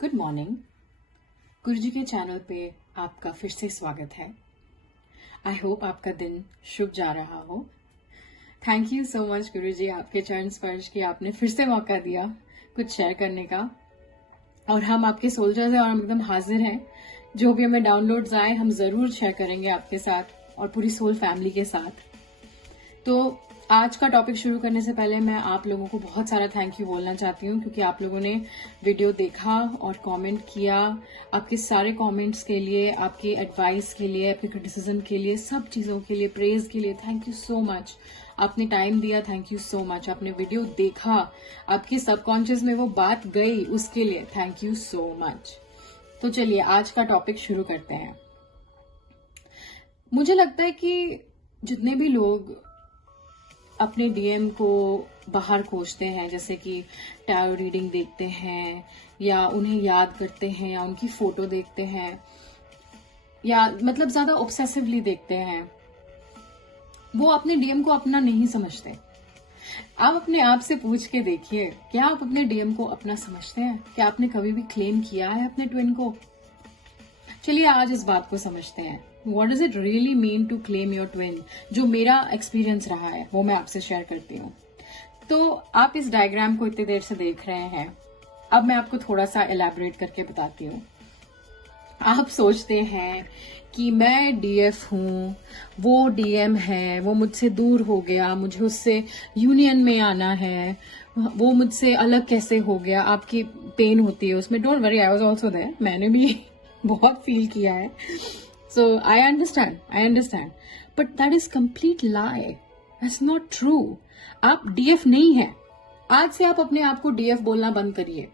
Good morning. गुरुजी के channel पे आपका फिर से स्वागत है। आई होप आपका दिन शुभ जा रहा हो। थैंक यू सो मच गुरुजी, आपके चरण स्पर्श की आपने फिर से मौका दिया कुछ शेयर करने का। और हम आपके सोल्जर्स हैं और हम एकदम हाजिर हैं। जो भी हमें डाउनलोड्स आए हम जरूर शेयर करेंगे आपके साथ और पूरी सोल फैमिली के साथ। तो आज का टॉपिक शुरू करने से पहले मैं आप लोगों को बहुत सारा थैंक यू बोलना चाहती हूँ, क्योंकि आप लोगों ने वीडियो देखा और कमेंट किया। आपके सारे कमेंट्स के लिए, आपकी एडवाइस के लिए, आपके क्रिटिसिज्म के लिए, सब चीज़ों के लिए, प्रेज के लिए थैंक यू सो मच। आपने टाइम दिया, थैंक यू सो मच। आपने वीडियो देखा, आपके सबकॉन्शियस में वो बात गई, उसके लिए थैंक यू सो मच। तो चलिए आज का टॉपिक शुरू करते हैं। मुझे लगता है कि जितने भी लोग अपने डीएम को बाहर खोजते हैं, जैसे कि टैरो रीडिंग देखते हैं या उन्हें याद करते हैं या उनकी फोटो देखते हैं या मतलब ज्यादा ऑब्सेसिवली देखते हैं, वो अपने डीएम को अपना नहीं समझते। आप अपने आप से पूछ के देखिए, क्या आप अपने डीएम को अपना समझते हैं? क्या आपने कभी भी क्लेम किया है अपने ट्विन को? चलिए आज इस बात को समझते हैं। What does it really mean to claim your twin? जो मेरा एक्सपीरियंस रहा है वो मैं आपसे शेयर करती हूँ। तो आप इस डायग्राम को इतनी देर से देख रहे हैं, अब मैं आपको थोड़ा सा एलैबोरेट करके बताती हूँ। आप सोचते हैं कि मैं डीएफ हूँ, वो डीएम है, वो मुझसे दूर हो गया, मुझे उससे यूनियन में आना है, वो मुझसे अलग कैसे हो गया। आपकी पेन होती है उसमें। Don't worry, I was also there. मैंने भी बहुत फील किया है। So I understand. But that is complete lie. That's not true. आप डीएफ नहीं है। आज से आप अपने आप को डीएफ बोलना बंद करिए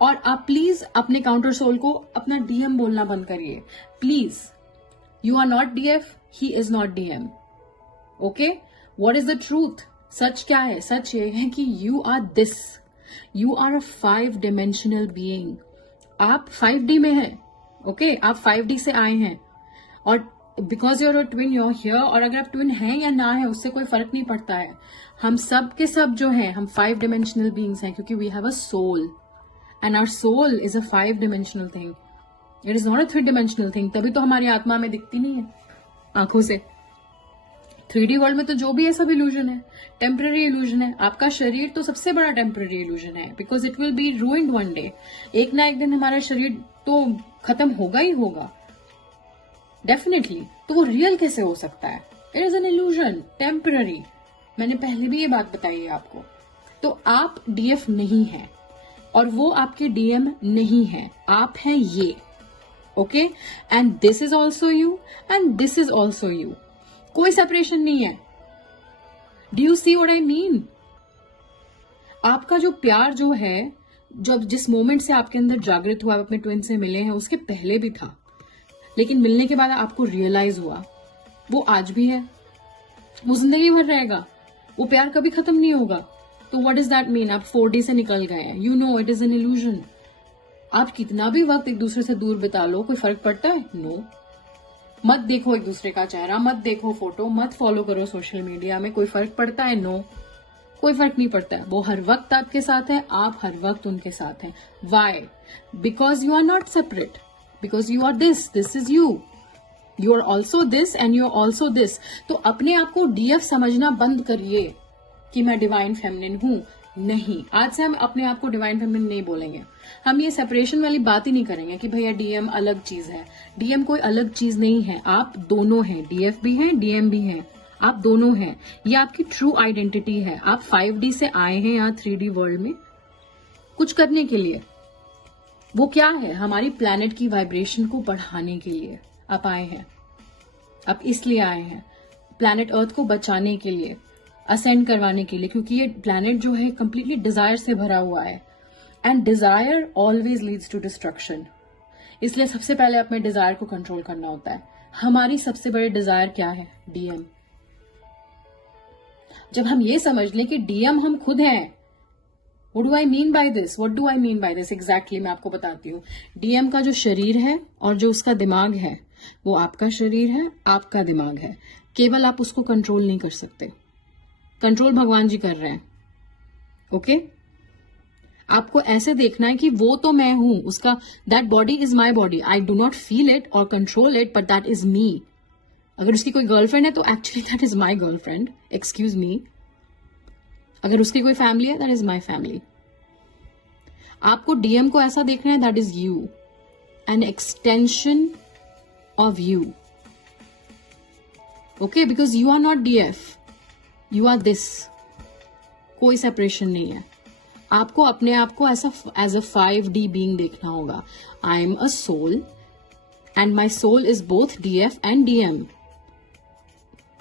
और आप प्लीज अपने काउंटर सोल को अपना डीएम बोलना बंद करिए। Please, you are not DF, he is not DM. Okay, what is the truth? सच क्या है? सच ये है कि you are this, you are a 5 dimensional being. आप 5D में हैं। ओके, आप 5D से आए हैं और because you're a twin your here. और अगर आप ट्विन हैं या ना है उससे कोई फर्क नहीं पड़ता है। हम सब के सब जो हैं, हम 5 dimensional beings हैं, क्योंकि we have a soul and our soul is a 5 dimensional thing. It is not a 3 dimensional thing. तभी तो हमारी आत्मा में दिखती नहीं है आंखों से। 3D वर्ल्ड में तो जो भी है सब इल्यूजन है, टेम्पररी इल्यूजन है। आपका शरीर तो सबसे बड़ा टेम्पररी इल्यूजन है, because it will be ruined one day. एक ना एक दिन हमारा शरीर तो खत्म होगा ही होगा, डेफिनेटली। तो वो रियल कैसे हो सकता है? It is an illusion, temporary. मैंने पहले भी ये बात बताई है आपको। तो आप डीएफ नहीं है और वो आपके डीएम नहीं है, आप हैं ये। Okay, and this is also you and this is also you. कोई सेपरेशन नहीं है। Do you see what I mean? आपका जो प्यार जो है, जब जिस मोमेंट से आपके अंदर जागृत हुआ, आप अपने ट्विन से मिले हैं, उसके पहले भी था, लेकिन मिलने के बाद आपको रियलाइज हुआ वो आज भी है, वो जिंदगी भर रहेगा, वो प्यार कभी खत्म नहीं होगा। तो व्हाट डज दैट मीन? आप 4D से निकल गए हैं। You know it is an illusion. आप कितना भी वक्त एक दूसरे से दूर बिता लो, कोई फर्क पड़ता है? नो। मत देखो एक दूसरे का चेहरा, मत देखो फोटो, मत फॉलो करो सोशल मीडिया में, कोई फर्क पड़ता है? नो, कोई फर्क नहीं पड़ता है। वो हर वक्त आपके साथ है, आप हर वक्त उनके साथ हैं। Why? Because you are not separate, because you are this is you are also this and you are also this। तो अपने आप को डीएफ समझना बंद करिए कि मैं डिवाइन फेमिनिन हूं। नहीं, आज से हम अपने आप को डिवाइन फेमिनिन नहीं बोलेंगे। हम ये सेपरेशन वाली बात ही नहीं करेंगे कि भैया डीएम अलग चीज है। डीएम कोई अलग चीज नहीं है, आप दोनों हैं। डीएफ भी हैं, डीएम भी हैं, आप दोनों हैं। ये आपकी ट्रू आइडेंटिटी है। आप 5D से आए हैं यहाँ 3D वर्ल्ड में कुछ करने के लिए। वो क्या है? हमारी प्लैनेट की वाइब्रेशन को बढ़ाने के लिए आप आए हैं। आप इसलिए आए हैं प्लैनेट अर्थ को बचाने के लिए, असेंड करवाने के लिए, क्योंकि ये प्लैनेट जो है कंप्लीटली डिजायर से भरा हुआ है and desire always leads to destruction. इसलिए सबसे पहले अपने डिजायर को कंट्रोल करना होता है। हमारी सबसे बड़ी डिजायर क्या है? डीएम। जब हम ये समझ लें कि डीएम हम खुद हैं, What do I mean by this? What do I mean by this? Exactly, मैं आपको बताती हूँ। डीएम का जो शरीर है और जो उसका दिमाग है, वो आपका शरीर है, आपका दिमाग है। केवल आप उसको कंट्रोल नहीं कर सकते। कंट्रोल भगवान जी कर रहे हैं। ओके? आपको ऐसे देखना है कि वो तो मैं हूं, उसका that body is my body, I do not feel it और control it, but that is me. अगर उसकी कोई गर्लफ्रेंड है तो actually that is my girlfriend, excuse me. अगर उसकी कोई फैमिली है दैट इज माई फैमिली. आपको डीएम को ऐसा देखना है, that is you, an extension of you. Okay, because you are not DF, you are this. कोई सेपरेशन नहीं है. आपको अपने आप को एज अ 5D बीइंग देखना होगा. I am a soul and my soul is both DF and DM.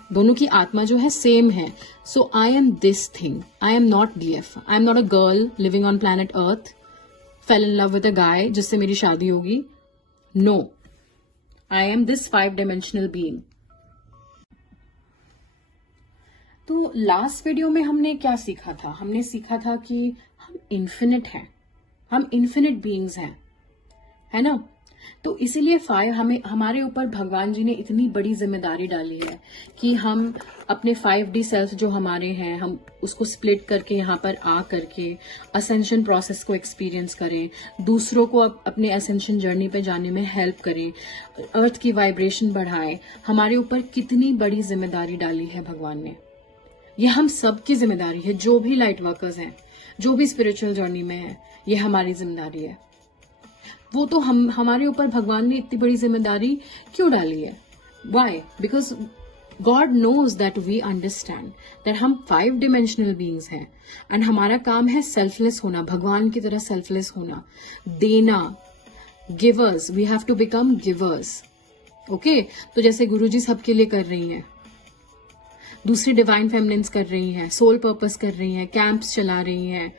दोनों की आत्मा जो है सेम है. So I am this thing, I am not DF. I am not a girl living on planet Earth, fell in love with a guy जिससे मेरी शादी होगी. No, I am this 5 dimensional being. तो last video में हमने क्या सीखा था? हमने सीखा था कि हम इन्फिनिट हैं, हम इन्फिनिट बीइंग्स हैं, है ना? तो इसीलिए हमें हमारे ऊपर भगवान जी ने इतनी बड़ी जिम्मेदारी डाली है कि हम अपने 5D सेल्फ जो हमारे हैं, हम उसको स्प्लिट करके यहाँ पर आ करके असेंशन प्रोसेस को एक्सपीरियंस करें, दूसरों को अपने असेंशन जर्नी पे जाने में हेल्प करें, अर्थ की वाइब्रेशन बढ़ाएं. हमारे ऊपर कितनी बड़ी जिम्मेदारी डाली है भगवान ने. ये हम सबकी जिम्मेदारी है, जो भी लाइट वर्कर्स हैं, जो भी स्पिरिचुअल जर्नी में है, ये हमारी जिम्मेदारी है. वो तो हमारे ऊपर भगवान ने इतनी बड़ी जिम्मेदारी क्यों डाली है? Why? Because God knows that we understand that हम 5 डायमेंशनल बीइंग्स हैं एंड हमारा काम है सेल्फलेस होना, भगवान की तरह सेल्फलेस होना, देना, givers. We have to become givers. Okay, तो जैसे गुरुजी सबके लिए कर रही हैं, दूसरी डिवाइन फेमिनिन्स कर रही हैं, सोल पर्पस कर रही हैं, कैंप्स चला रही हैं,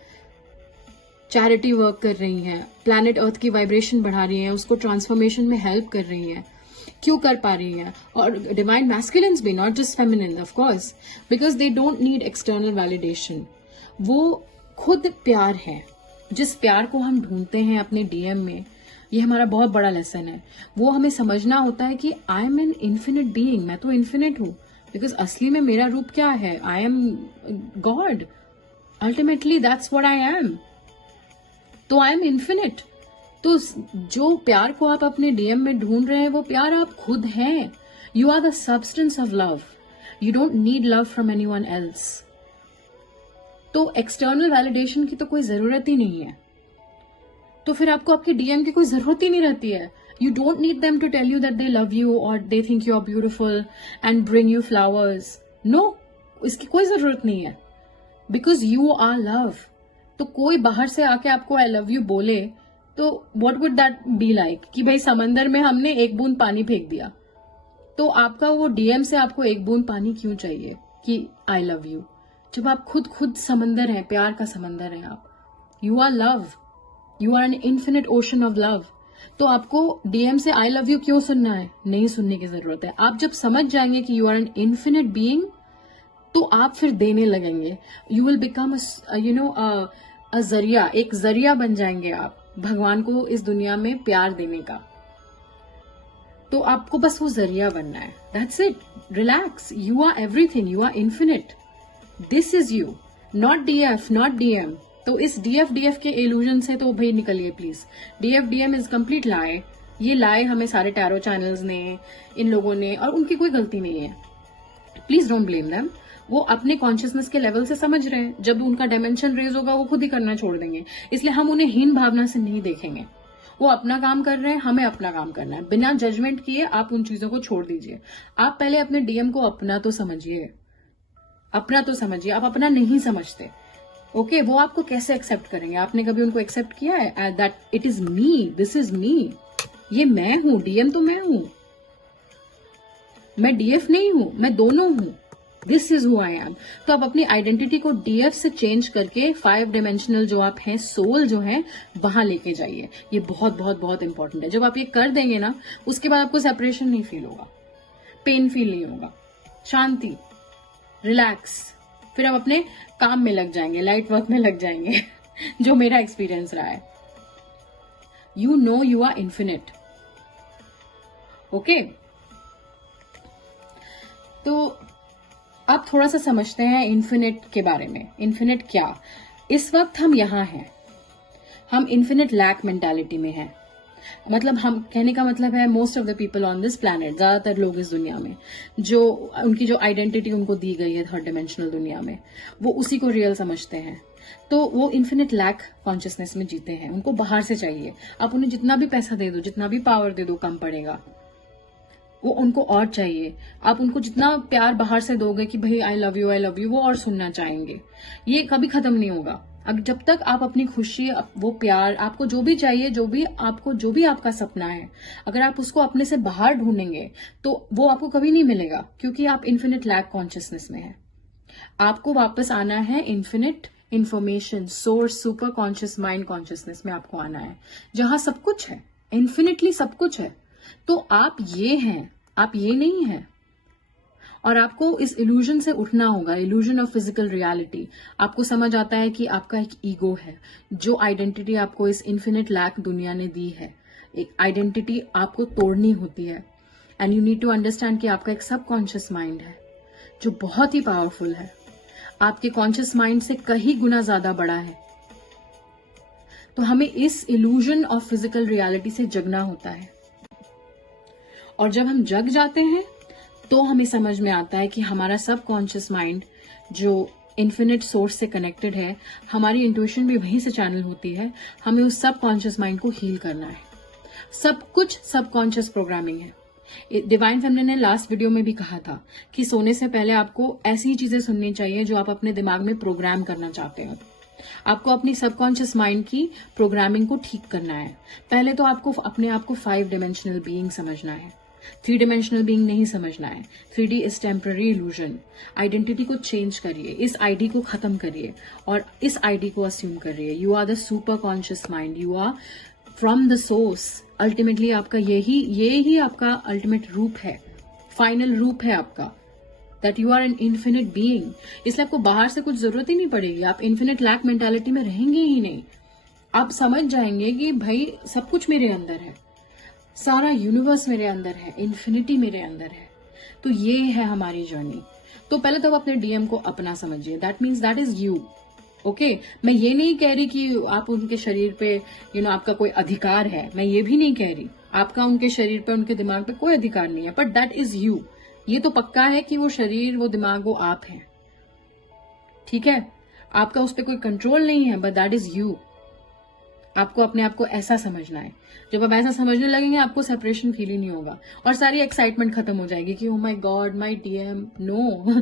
चैरिटी वर्क कर रही हैं, प्लैनेट अर्थ की वाइब्रेशन बढ़ा रही हैं, उसको ट्रांसफॉर्मेशन में हेल्प कर रही हैं. क्यों कर पा रही हैं? और डिवाइन मैस्कुलिन्स भी, not just feminine, of course, because they don't need external validation. वो खुद प्यार है. जिस प्यार को हम ढूंढते हैं अपने डीएम में, ये हमारा बहुत बड़ा लेसन है. वो हमें समझना होता है कि I am N infinite being, मैं तो इन्फिनिट हूं. बिकॉज असली में मेरा रूप क्या है? I am God. Ultimately that's what I am. तो आई एम इन्फिनिट. तो जो प्यार को आप अपने डीएम में ढूंढ रहे हैं, वो प्यार आप खुद हैं. You are the substance of love. You don't need love from anyone else. तो एक्सटर्नल वैलिडेशन की तो कोई जरूरत ही नहीं है. तो फिर आपको आपके डीएम की कोई जरूरत ही नहीं रहती है. You don't need them to tell you that they love you or they think you are beautiful and bring you flowers. No, इसकी कोई जरूरत नहीं है. Because you are love. तो कोई बाहर से आके आपको I love you बोले तो what would that be like? कि भाई समंदर में हमने एक बूंद पानी फेंक दिया, तो आपका वो डीएम से आपको एक बूंद पानी क्यों चाहिए कि I love you? जब आप खुद समंदर हैं, प्यार का समंदर हैं आप. You are love. You are an infinite ocean of love. तो आपको डीएम से आई लव यू क्यों सुनना है? नहीं सुनने की जरूरत है. आप जब समझ जाएंगे कि you are an infinite being, तो आप फिर देने लगेंगे. यू विल बिकम अ जरिया, एक जरिया बन जाएंगे आप भगवान को इस दुनिया में प्यार देने का. तो आपको बस वो जरिया बनना है. That's it. Relax. You are everything. You are infinite. This is you, not DF, not DM. तो इस डीएफ के इल्यूजन से तो भाई निकलिए please. DM is complete lie. ये लाई हमें सारे टैरो चैनल्स ने, इन लोगों ने, और उनकी कोई गलती नहीं है. Please don't blame them. वो अपने कॉन्शियसनेस के लेवल से समझ रहे हैं. जब उनका डायमेंशन रेज होगा वो खुद ही करना छोड़ देंगे. इसलिए हम उन्हें हीन भावना से नहीं देखेंगे. वो अपना काम कर रहे हैं, हमें अपना काम करना है. बिना जजमेंट किए आप उन चीजों को छोड़ दीजिए. आप पहले अपने डीएम को अपना तो समझिए. अपना तो समझिए. आप अपना नहीं समझते. ओके, वो आपको कैसे एक्सेप्ट करेंगे? आपने कभी उनको एक्सेप्ट किया है that it is me, this is me, ये मैं हूं. डीएम तो मैं हूं, मैं डीएफ नहीं हूं, मैं दोनों हूं. This is who I am. तो आप अपनी आइडेंटिटी को डीएफ से चेंज करके 5 डायमेंशनल जो आप हैं, सोल जो है, वहां लेके जाइए. ये बहुत बहुत बहुत इंपॉर्टेंट है. जब आप ये कर देंगे ना, उसके बाद आपको सेपरेशन नहीं फील होगा, पेन फील नहीं होगा, शांति, रिलैक्स. फिर आप अपने काम में लग जाएंगे, लाइट वर्क में लग जाएंगे. जो मेरा एक्सपीरियंस रहा है. You know you are infinite. Okay, तो अब थोड़ा सा समझते हैं इन्फिनिट के बारे में. इन्फिनिट क्या? इस वक्त हम यहां हैं, हम इन्फिनिट लैक मेंटालिटी में हैं। मतलब हम कहने का मतलब है most of the people on this planet, ज्यादातर लोग इस दुनिया में, जो उनकी जो आइडेंटिटी उनको दी गई है थर्ड डिमेंशनल दुनिया में, वो उसी को रियल समझते हैं। तो वो इन्फिनिट लैक कॉन्शियसनेस में जीते हैं। उनको बाहर से चाहिए। आप उन्हें जितना भी पैसा दे दो, जितना भी पावर दे दो, कम पड़ेगा। वो उनको और चाहिए। आप उनको जितना प्यार बाहर से दोगे कि भाई आई लव यू, वो और सुनना चाहेंगे। ये कभी खत्म नहीं होगा। अब जब तक आप अपनी खुशी, वो प्यार, आपको जो भी चाहिए, जो भी आपका सपना है, अगर आप उसको अपने से बाहर ढूंढेंगे तो वो आपको कभी नहीं मिलेगा, क्योंकि आप इन्फिनिट लैक कॉन्शियसनेस में हैं। आपको वापस आना है infinite information source, super conscious mind consciousness में आपको आना है, जहां सब कुछ है, इन्फिनिटली सब कुछ है। तो आप ये हैं, आप ये नहीं हैं। और आपको इस इल्यूजन से उठना होगा, इल्यूजन ऑफ फिजिकल रियलिटी। आपको समझ आता है कि आपका एक ईगो है, जो आइडेंटिटी आपको इस इन्फिनिट लैक दुनिया ने दी है। एक आइडेंटिटी आपको तोड़नी होती है। And you need to understand कि आपका एक सबकॉन्शियस माइंड है जो बहुत ही पावरफुल है, आपके कॉन्शियस माइंड से कहीं गुना ज्यादा बड़ा है। तो हमें इस इल्यूजन ऑफ फिजिकल रियलिटी से जगना होता है। और जब हम जग जाते हैं तो हमें समझ में आता है कि हमारा सबकॉन्शियस माइंड जो इन्फिनिट सोर्स से कनेक्टेड है, हमारी इंट्यूशन भी वहीं से चैनल होती है। हमें उस सबकॉन्शियस माइंड को हील करना है। सब कुछ सबकॉन्शियस प्रोग्रामिंग है। डिवाइन फेमिनिन ने लास्ट वीडियो में भी कहा था कि सोने से पहले आपको ऐसी ही चीजें सुननी चाहिए जो आप अपने दिमाग में प्रोग्राम करना चाहते हो। आपको अपनी सबकॉन्शियस माइंड की प्रोग्रामिंग को ठीक करना है। पहले तो आपको अपने आप को 5 डिमेंशनल बीइंग समझना है, 3 डिमेंशनल बीइंग नहीं समझना है। 3D is temporary illusion. Identity को चेंज करिए, इस आईडी को खत्म करिए और इस आईडी को अस्यूम करिए। You are the super conscious mind, you are from the source. Ultimately आपका ये ही आपका अल्टीमेट रूप है, फाइनल रूप है आपका, that you are an infinite being. इसलिए आपको बाहर से कुछ जरूरत ही नहीं पड़ेगी। आप इन्फिनिट लैक मेंटालिटी में रहेंगे ही नहीं। आप समझ जाएंगे कि भाई सब कुछ मेरे अंदर है, सारा यूनिवर्स मेरे अंदर है, इन्फिनिटी मेरे अंदर है। तो ये है हमारी जर्नी। तो पहले तो आप अपने डीएम को अपना समझिए। That means that is you. Okay, मैं ये नहीं कह रही कि आप उनके शरीर पे आपका कोई अधिकार है, मैं ये भी नहीं कह रही। आपका उनके शरीर पे, उनके दिमाग पे कोई अधिकार नहीं है, बट दैट इज यू। ये तो पक्का है कि वो शरीर, वो दिमाग, वो आप हैं। ठीक है, आपका उस पर कोई कंट्रोल नहीं है, बट दैट इज यू। आपको अपने आप को ऐसा समझना है। जब आप ऐसा समझने लगेंगे आपको सेपरेशन फील ही नहीं होगा और सारी एक्साइटमेंट खत्म हो जाएगी कि oh my God my DM. No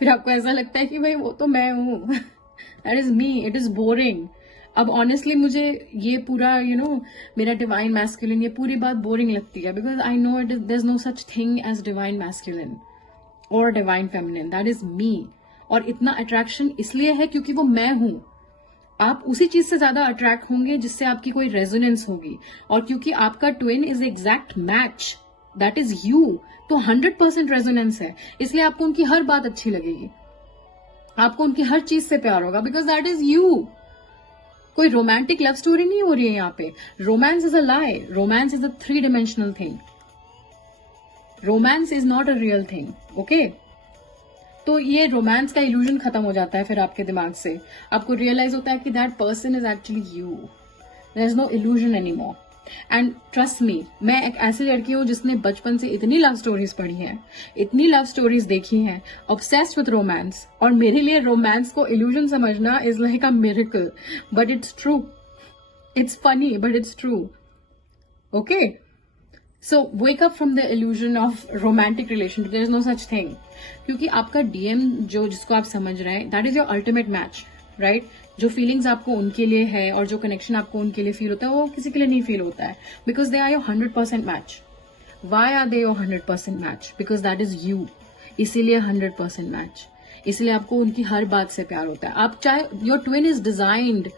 फिर आपको ऐसा लगता है कि भाई वो तो मैं हूं, that is me, it is boring. अब ऑनेस्टली मुझे ये पूरा मेरा डिवाइन मैस्कुलिन, ये पूरी बात बोरिंग लगती है, because I know it is, there is no such thing as divine masculine और divine feminine, that is me. और इतना अट्रैक्शन इसलिए है क्योंकि वो मैं हूं। आप उसी चीज से ज्यादा अट्रैक्ट होंगे जिससे आपकी कोई रेजोनेंस होगी, और क्योंकि आपका twin is exact match, that is you, तो 100% रेजोनेंस है। इसलिए आपको उनकी हर बात अच्छी लगेगी, आपको उनकी हर चीज से प्यार होगा, बिकॉज दैट इज यू। कोई रोमांटिक लव स्टोरी नहीं हो रही है यहाँ पे। Romance is a lie, romance is a 3 dimensional thing, romance is not a real thing. Okay, तो ये रोमांस का इल्यूजन खत्म हो जाता है फिर आपके दिमाग से। आपको रियलाइज होता है कि that person is actually you, there is no illusion any more. And trust me, मैं एक ऐसी लड़की हूं जिसने बचपन से इतनी लव स्टोरीज पढ़ी हैं, इतनी लव स्टोरीज देखी हैं, ऑब्सेस्ड विथ रोमांस, और मेरे लिए रोमांस को इल्यूजन समझना is like a miracle, but it's true. It's funny but it's true. Okay, so wake up from the illusion of romantic relationship, there is no such thing. क्योंकि आपका DM जिसको आप समझ रहे हैं, that is your ultimate match, right. जो feelings आपको उनके लिए है और जो कनेक्शन आपको उनके लिए फील होता है, वो किसी के लिए नहीं फील होता है, because they are your 100% match. Why are they your 100% match? Because that is you. इसीलिए 100% मैच, इसलिए आपको उनकी हर बात से प्यार होता है। आप चाहे, your twin is designed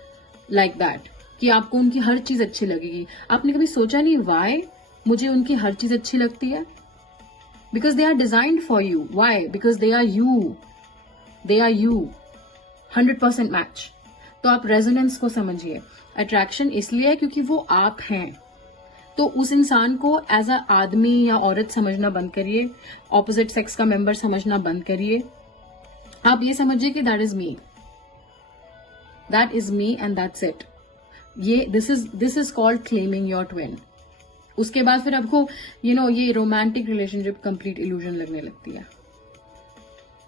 like that कि आपको उनकी हर चीज अच्छी लगेगी। आपने कभी सोचा नहीं वाई मुझे उनकी हर चीज अच्छी लगती है? Because they are designed for you. Why? Because they are you, they are you, 100% match. तो आप रेजोनेंस को समझिए। अट्रैक्शन इसलिए है क्योंकि वो आप हैं। तो उस इंसान को एज अ आदमी या औरत समझना बंद करिए, ऑपोजिट सेक्स का मेंबर समझना बंद करिए। आप ये समझिए कि that is me, that is me and that's it. ये this is called claiming your twin. उसके बाद फिर आपको ये रोमांटिक रिलेशनशिप कंप्लीट इल्यूजन लगने लगती है।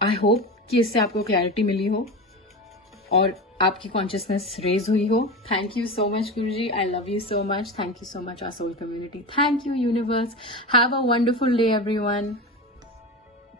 आई होप कि इससे आपको क्लैरिटी मिली हो और आपकी कॉन्शियसनेस रेज हुई हो। Thank you so much Guruji, I love you so much, thank you so much our soul community, thank you universe, have a wonderful day everyone.